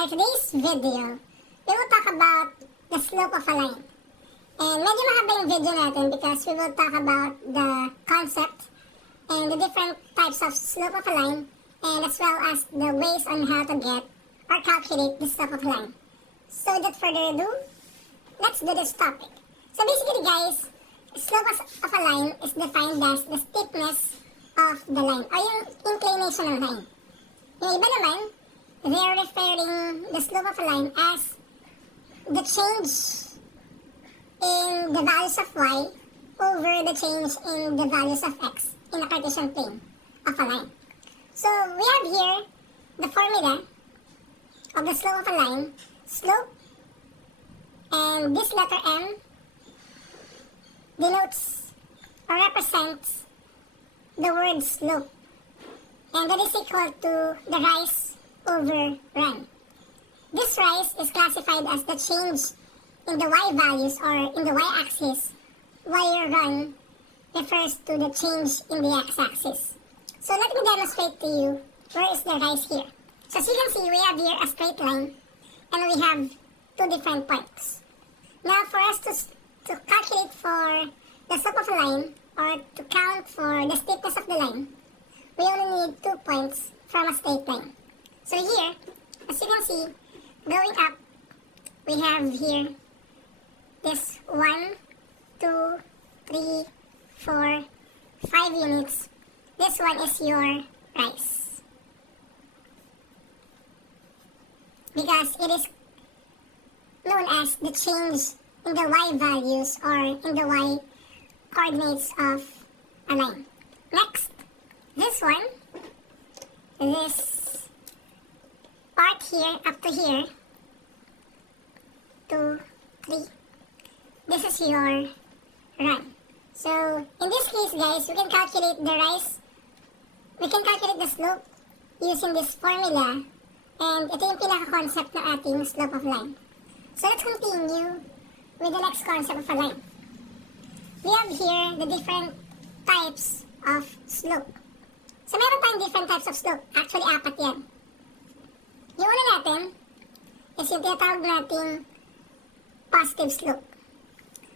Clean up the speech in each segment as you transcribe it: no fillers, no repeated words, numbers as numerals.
In today's video, we will talk about the slope of a line. And medyo mahaba yung video natin because we will talk about the concept and the different types of slope of a line and as well as the ways on how to get or calculate the slope of a line. So without further ado, let's do this topic. So basically guys, slope of a line is defined as the steepness of the line or yung inclination ng line. Yung iba naman, they are referring the slope of a line as the change in the values of y over the change in the values of x in a Cartesian plane of a line. So we have here the formula of the slope of a line, slope, and this letter m denotes or represents the word slope, and that is equal to the rise over run. This rise is classified as the change in the y values or in the y-axis, while your run refers to the change in the x-axis. So let me demonstrate to you where is the rise here. So as you can see, we have here a straight line and we have two different points. Now for us to calculate for the slope of a line or to count for the steepness of the line, we only need 2 points from a straight line. So here, as you can see, going up, we have here this 1, 2, 3, 4, 5 units. This one is your rise. Because it is known as the change in the y values or in the y coordinates of a line. Next, this one, this part here up to here, 2, 3, this is your run. So in this case guys, we can calculate the rise, we can calculate the slope using this formula, and ito yung pinaka-concept ng ating slope of line. So let's continue with the next concept of a line. We have here the different types of slope. So meron tayong different types of slope. Actually, 4 yan. Yung una natin is yung tinatawag nating positive slope.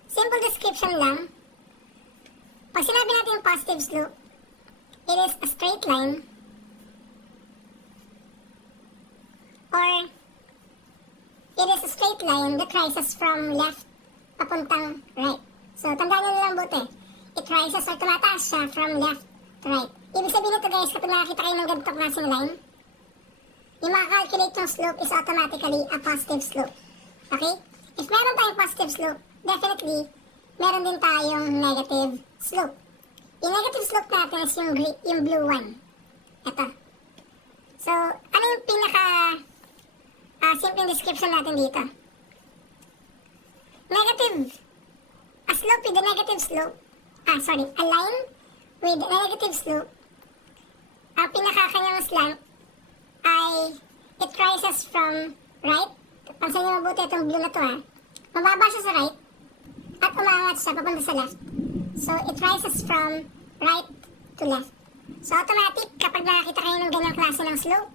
Simple description lang. Pag sinabi natin positive slope, it is a straight line or it is a straight line that rises from left papuntang right. So, tandaan nyo lang buti. It rises or tumataas siya from left to right. Ibig sabihin nito guys, kapag nakakita kayo ng ganitong klaseng line, yung makakalculate yung slope is automatically a positive slope. Okay? If meron tayong positive slope, definitely, meron din tayong negative slope. Yung negative slope natin is yung blue one. Ito. So, ano yung simple description natin dito? A slope with a negative slope, a line with a negative slope, ang pinakakanyang slant ay it rises from right. Pansin nyo mabuti itong blue na to mababa siya sa right at umangat siya papunta sa left. So it rises from right to left. So automatic kapag nakakita kayo ng ganyang klase ng slope,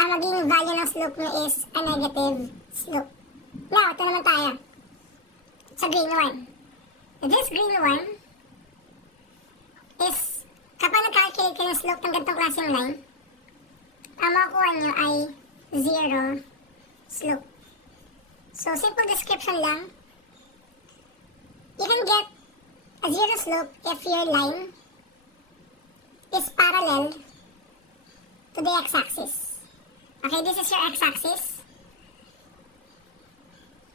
ang magiging value ng slope nyo is a negative slope. Now, ito naman tayo sa green one. This green one is kapag nag-calculate kayo ng slope ng ganitong klaseng line, ang makukuha nyo ay 0 slope. So, simple description lang. You can get a 0 slope if your line is parallel to the x-axis. Okay, this is your x-axis.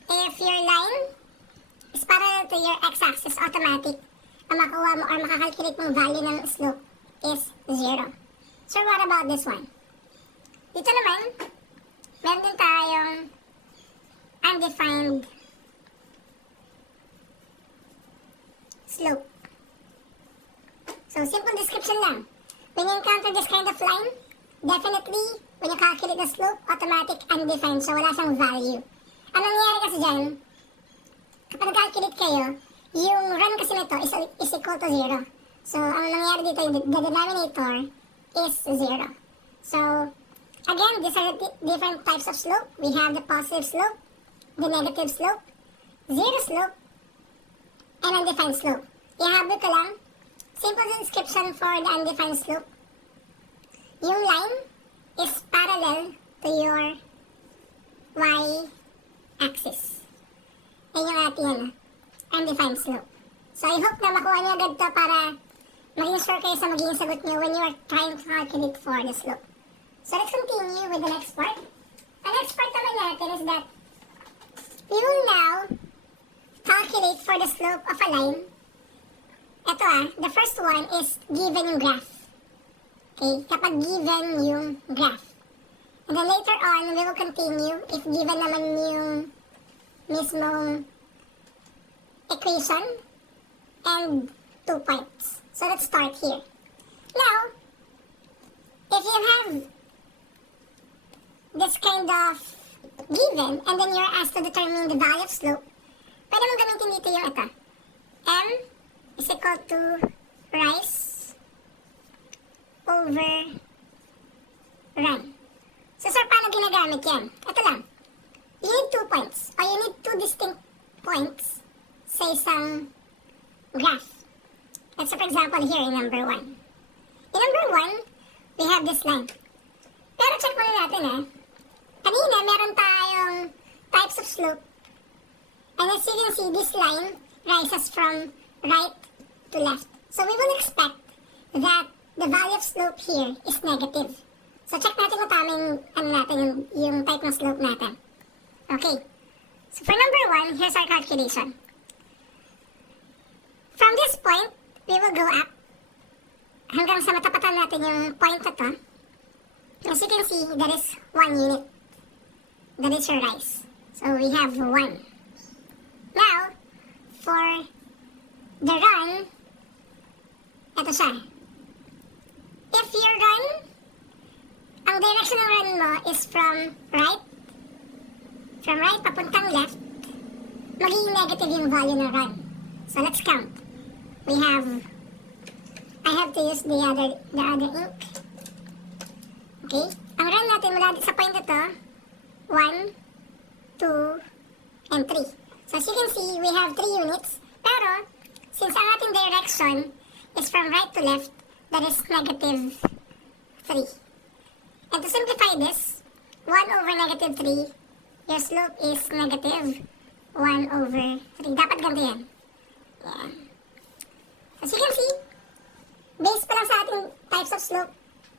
If your line is parallel to your x-axis, automatic, ang makuha mo or makakalculate mong value ng slope is 0. So, what about this one? Dito naman, meron din tayong undefined slope. So, simple description lang. When you encounter this kind of line, definitely, when you calculate the slope, automatic undefined. So, wala siyang value. Ang nangyayari kasi dyan, kapag nag-calculate kayo, yung run kasi nito is equal to 0. So, ang nangyayari dito, the denominator is 0. So, Again, these are different types of slope. We have the positive slope, the negative slope, zero slope, and undefined slope. Ihabol ko lang, simple description for the undefined slope. Yung line is parallel to your y-axis. Yan yung ating undefined slope. So I hope na makuha niyo agad to para maging sure kayo sa magiging sagot niyo when you are trying to calculate for the slope. So let's continue with the next part. The next part naman natin is that we will now calculate for the slope of a line. Ito the first one is given yung graph. Okay, kapag given yung graph. And then later on, we will continue if given naman yung mismong equation and 2 points. So let's start here. Now, if you have this kind of given and then you're asked to determine the value of slope, pwede mong gamitin dito yung ito. M is equal to rise over run. So sir, paano ginagamit yan? Ito lang. You need 2 points or you need 2 distinct points sa isang graph. Let's say for example here in number 1. In number 1, we have this line. Pero check muna natin kanina meron tayong types of slope. And as you can see, this line rises from right to left. So we will expect that the value of slope here is negative. So check natin kung tamang yung type ng slope natin. Okay. So for number 1, here's our calculation. From this point, we will go up hanggang sa matapatan natin yung point na to. As you can see, that is 1 unit. That is your rise. So we have 1. Now, for the run, ito siya. If your run, ang direction ng run mo is from right papuntang left, magiging negative yung value ng run. So let's count. I have to use the other ink. Okay? Ang run natin mula sa point na to, 1, 2, and 3. So as you can see, we have 3 units. Pero, since ang ating direction is from right to left, that is negative 3. And to simplify this, 1 over negative 3, your slope is negative 1 over 3. Dapat ganito yan. Yan. As you can see, based pa lang sa ating types of slope,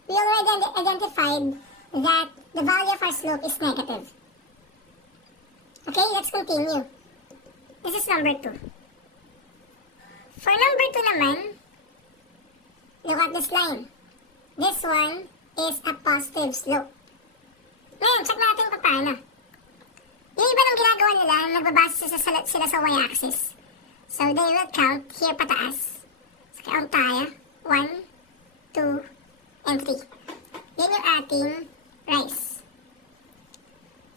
we already identified that the value of our slope is negative. Okay, let's continue. This is number 2. For number 2 naman, look at this line. This one is a positive slope. Ngayon, check natin kung paano. Yung iba nang ginagawa nila, nagbabase sila sa y-axis. So, they will count here pataas. So, count tayo. 1, 2, and 3. Yan yung ating rise.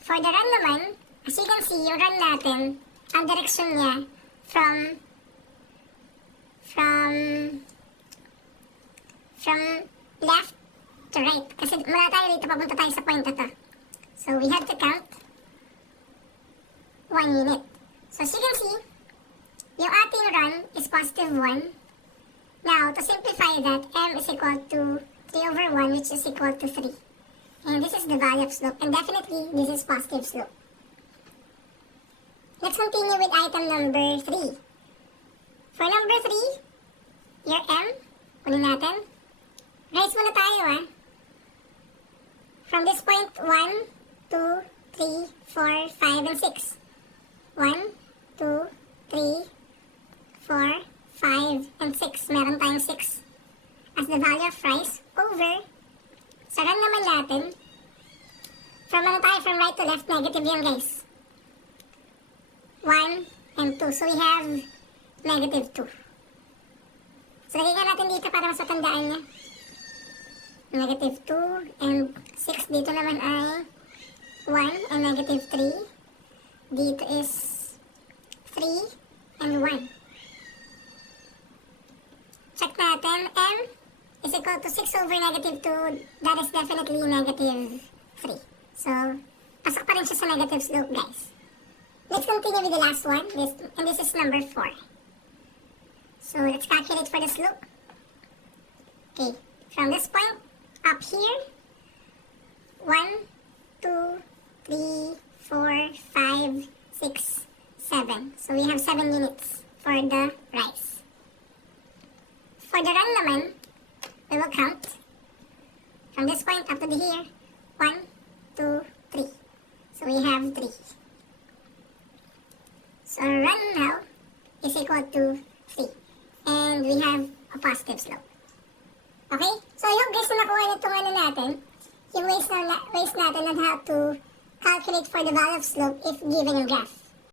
For the run naman, as you can see, yung run natin, ang direction niya from left to right. Kasi mula tayo dito, papunta tayo sa point na to. So, we have to count 1 unit. So, as you can see, yung ating run is positive 1. Now, to simplify that, m is equal to 3 over 1, which is equal to 3. And this is the value of slope. And definitely, this is positive slope. Let's continue with item number 3. For number 3, your m, kunin natin. Rise muna tayo From this point, 1, 2, 3, 4, 5, and 6. 1, 2, 3, 4, 5, and 6. Meron tayong 6 as the value of rise over. Sa run naman natin, from right to left, negative yan guys. 1 and 2. So we have negative 2. So lagyan natin dito para mas matandaan niya. Negative 2 and 6. Dito naman ay 1 and negative 3. Dito is 3 and 1. Check natin. M is equal to 6 over negative 2. That is definitely negative 3. So, pasok pa rin siya sa negative slope, guys. Let's continue with the last one, and this is number 4. So, let's calculate for the slope. Okay, from this point, up here, 1, 2, 3, 4, 5, 6, 7. So, we have 7 units for the rise. For the run naman, we will count from this point up to the here, 1, 2, 3. So, we have 3. So, run now is equal to 3. And we have a positive slope. Okay? So, I hope guys na nakuha na itong ano natin, yung ways natin on how to calculate for the value of slope if given yung graph.